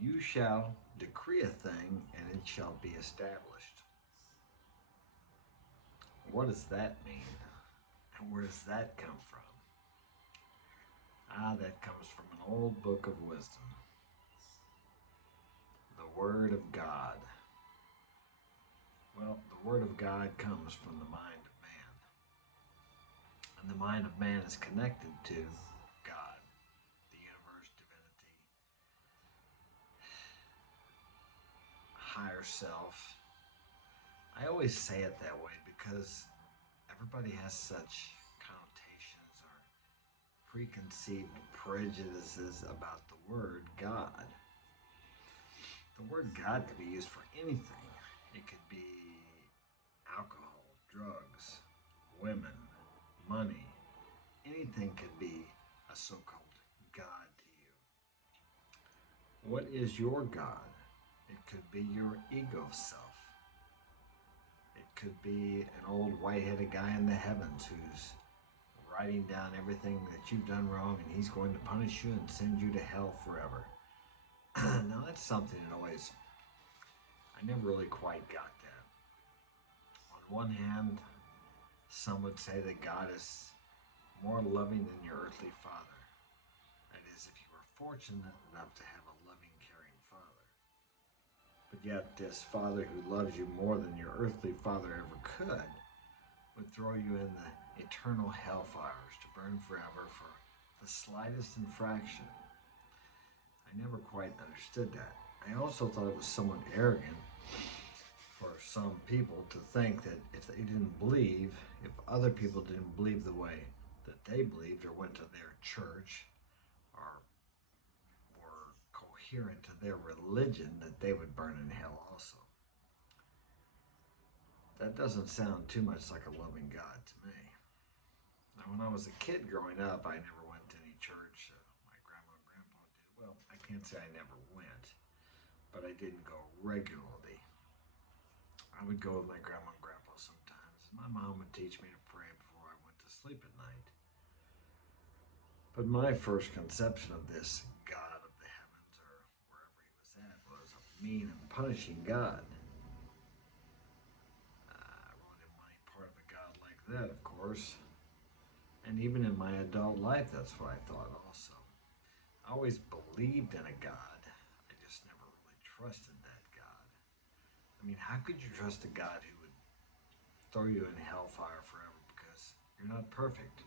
You shall decree a thing, and it shall be established. What does that mean? And where does that come from? Ah, that comes from an old book of wisdom, the Word of God. Well, the Word of God comes from the mind of man. And the mind of man is connected to God, the universe, divinity, higher self. I always say it that way because everybody has such connotations or preconceived prejudices about the word God. The word God could be used for anything. It could be alcohol, drugs, women, money. Anything could be a so-called God to you. What is your God? It could be your ego self. It could be an old white-headed guy in the heavens who's writing down everything that you've done wrong and he's going to punish you and send you to hell forever. Now that's something that I never really quite got that. On one hand, some would say that God is more loving than your earthly father. That is, if you were fortunate enough to have a loving, caring father. But yet this father who loves you more than your earthly father ever could would throw you in the eternal hellfires to burn forever for the slightest infraction. I never quite understood that. I also thought it was somewhat arrogant for some people to think that if they didn't believe, if other people didn't believe the way that they believed or went to their church or were coherent to their religion, that they would burn in hell also. That doesn't sound too much like a loving God to me. Now, when I was a kid growing up, I never went to any church. My grandma and grandpa did. Well, I can't say I never went, but I didn't go regularly. I would go with my grandma and grandpa sometimes. My mom would teach me to pray before I went to sleep at night. But my first conception of this God of the heavens or wherever he was at was a mean and punishing God. I really didn't want any part of a God like that, of course. And even in my adult life, that's what I thought also. I always believed in a God. I just never really trusted that God. I mean, how could you trust a God who would throw you in hellfire forever because you're not perfect?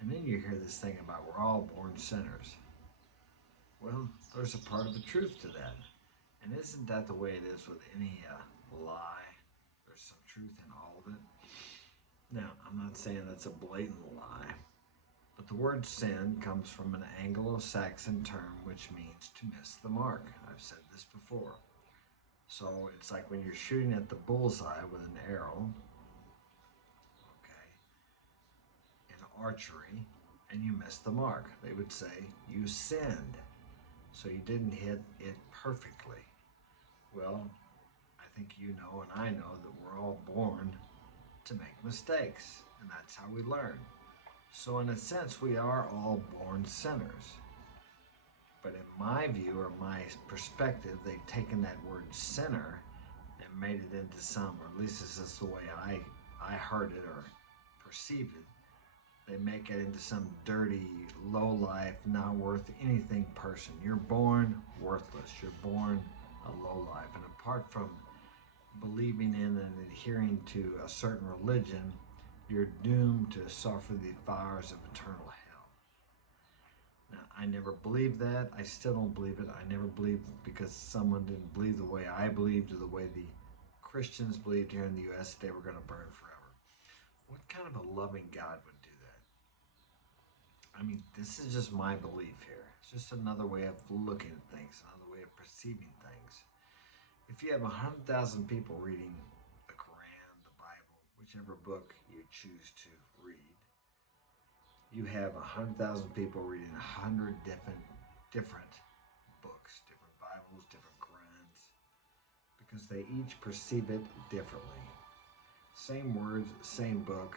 And then you hear this thing about we're all born sinners. Well, there's a part of the truth to that. And isn't that the way it is with any lie? There's some truth in all of it. Now, I'm not saying that's a blatant lie, but the word sin comes from an Anglo-Saxon term which means to miss the mark. I've said this before. So it's like when you're shooting at the bullseye with an arrow, okay, in archery, and you miss the mark. They would say you sinned, so you didn't hit it perfectly. Well, I think you know and I know that we're all born to make mistakes, and that's how we learn. So in a sense, we are all born sinners. But in my view or my perspective, they've taken that word sinner and made it into some, or at least this is the way I heard it or perceived it. They make it into some dirty, low life, not worth anything person. You're born worthless. You're born a low life. And apart from believing in and adhering to a certain religion, you're doomed to suffer the fires of eternal hell. Now, I never believed that. I still don't believe it. I never believed because someone didn't believe the way I believed or the way the Christians believed here in the U.S. they were going to burn forever. What kind of a loving God would do that? I mean, this is just my belief here. It's just another way of looking at things, another way of perceiving things. If you have 100,000 people reading the Quran, the Bible, whichever book you choose to read, you have 100,000 people reading 100 different books, different Bibles, different Qurans, because they each perceive it differently. Same words, same book,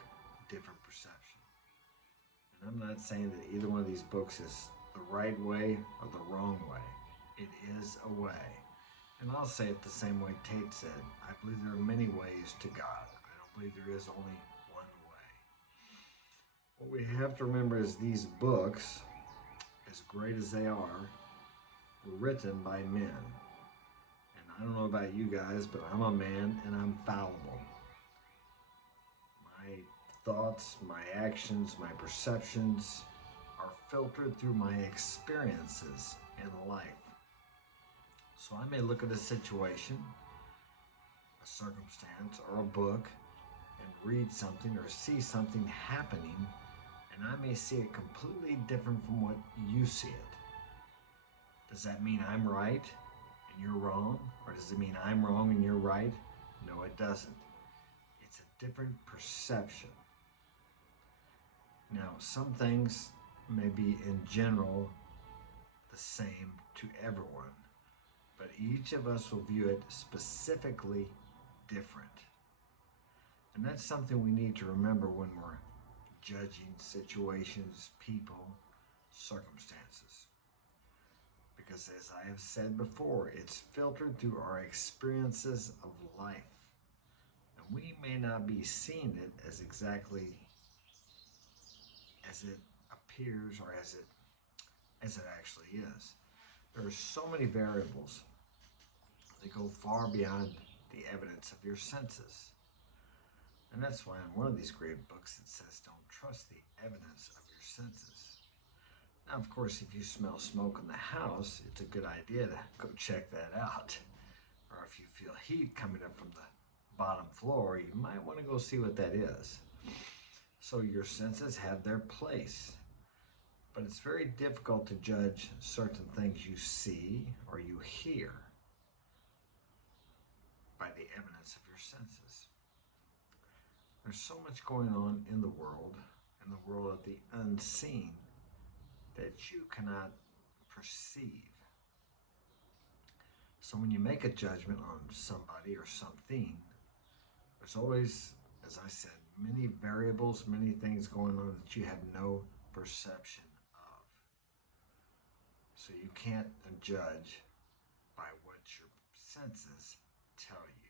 different perception. And I'm not saying that either one of these books is the right way or the wrong way. It is a way. And I'll say it the same way Tate said. I believe there are many ways to God. I don't believe there is only one way. What we have to remember is these books, as great as they are, were written by men. And I don't know about you guys, but I'm a man and I'm fallible. My thoughts, my actions, my perceptions are filtered through my experiences in life. So I may look at a situation, a circumstance, or a book and read something or see something happening, and I may see it completely different from what you see it. Does that mean I'm right and you're wrong? Or does it mean I'm wrong and you're right? No, it doesn't. It's a different perception. Now, some things may be in general the same to everyone, but each of us will view it specifically different. And that's something we need to remember when we're judging situations, people, circumstances. Because as I have said before, it's filtered through our experiences of life. And we may not be seeing it as exactly as it appears or as it actually is. There are so many variables that go far beyond the evidence of your senses. And that's why in one of these great books it says don't trust the evidence of your senses. Now, of course, if you smell smoke in the house, it's a good idea to go check that out. Or if you feel heat coming up from the bottom floor, you might want to go see what that is. So your senses have their place. But it's very difficult to judge certain things you see or you hear by the evidence of your senses. There's so much going on in the world of the unseen, that you cannot perceive. So when you make a judgment on somebody or something, there's always, as I said, many variables, many things going on that you have no perception of. So you can't judge by what your senses tell you.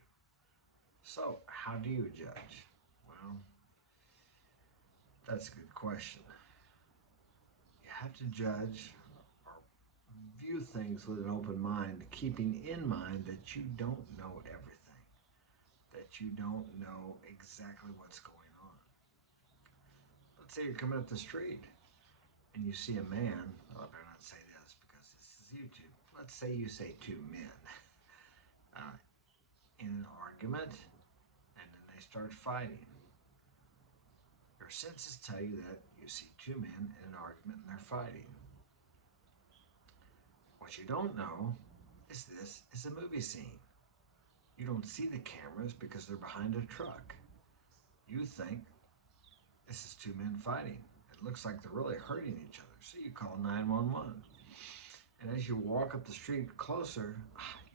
So how do you judge? Well, that's a good question. You have to judge or view things with an open mind, keeping in mind that you don't know everything, that you don't know exactly what's going on. Let's say you're coming up the street and you see a man. Well, I better not say this because this is YouTube. Let's say you say two men in an argument, and then they start fighting. Your senses tell you that you see two men in an argument and they're fighting. What you don't know is this is a movie scene. You don't see the cameras because they're behind a truck. You think this is two men fighting. It looks like they're really hurting each other. So you call 911. And as you walk up the street closer,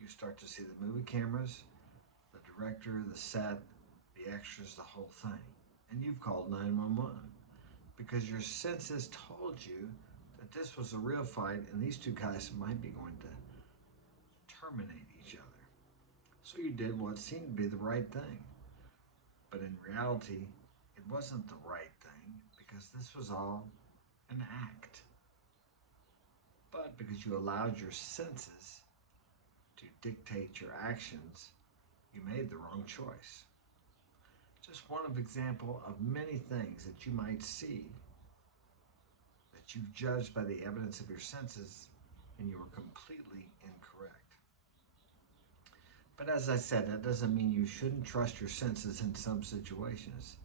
you start to see the movie cameras, the director, the set, the extras, the whole thing. And you've called 911 because your senses told you that this was a real fight and these two guys might be going to terminate each other. So you did what seemed to be the right thing. But in reality, it wasn't the right thing because this was all an act. But because you allowed your senses to dictate your actions, you made the wrong choice. Just one example of many things that you might see that you've judged by the evidence of your senses and you were completely incorrect. But as I said, that doesn't mean you shouldn't trust your senses in some situations.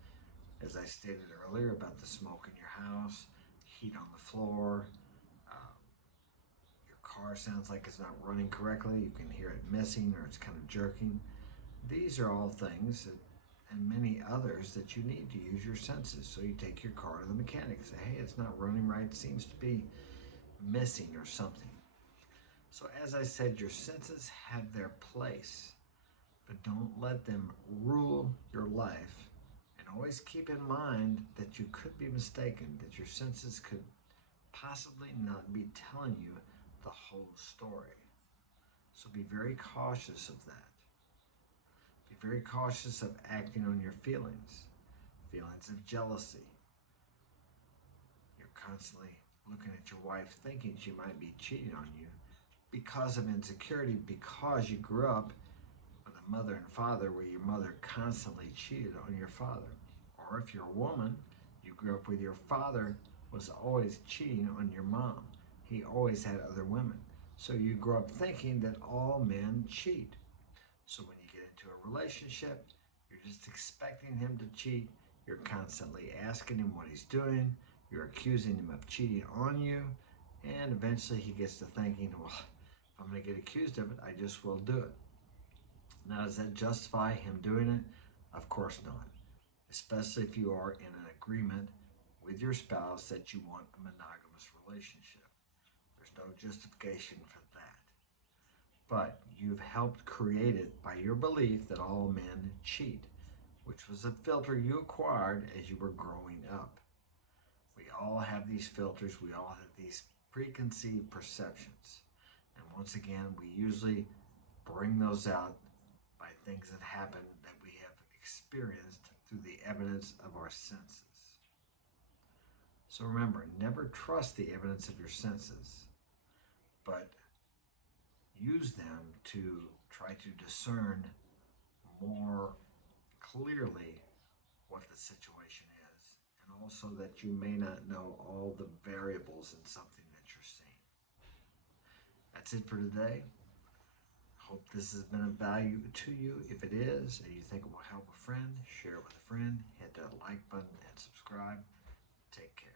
As I stated earlier about the smoke in your house, heat on the floor, your car sounds like it's not running correctly, you can hear it missing or it's kind of jerking. These are all things and many others that you need to use your senses. So you take your car to the mechanic and say, hey, it's not running right, it seems to be missing or something. So as I said, your senses have their place, but don't let them rule your life. And always keep in mind that you could be mistaken, that your senses could possibly not be telling you the whole story. So be very cautious of that. Be very cautious of acting on your feelings, feelings of jealousy. You're constantly looking at your wife thinking she might be cheating on you because of insecurity, because you grew up with a mother and father where your mother constantly cheated on your father. Or if you're a woman, you grew up with your father was always cheating on your mom. He always had other women. So you grow up thinking that all men cheat. So when you get into a relationship, you're just expecting him to cheat. You're constantly asking him what he's doing. You're accusing him of cheating on you. And eventually he gets to thinking, well, if I'm going to get accused of it, I just will do it. Now, does that justify him doing it? Of course not. Especially if you are in an agreement with your spouse that you want a monogamous relationship. There's no justification for that. But you've helped create it by your belief that all men cheat, which was a filter you acquired as you were growing up. We all have these filters, we all have these preconceived perceptions. And once again, we usually bring those out by things that happen that we have experienced through the evidence of our senses. So remember, never trust the evidence of your senses, but use them to try to discern more clearly what the situation is, and also that you may not know all the variables in something that you're seeing. That's it for today. Hope this has been of value to you. If it is, and you think it will help a friend, share it with a friend, hit that like button and subscribe. Take care.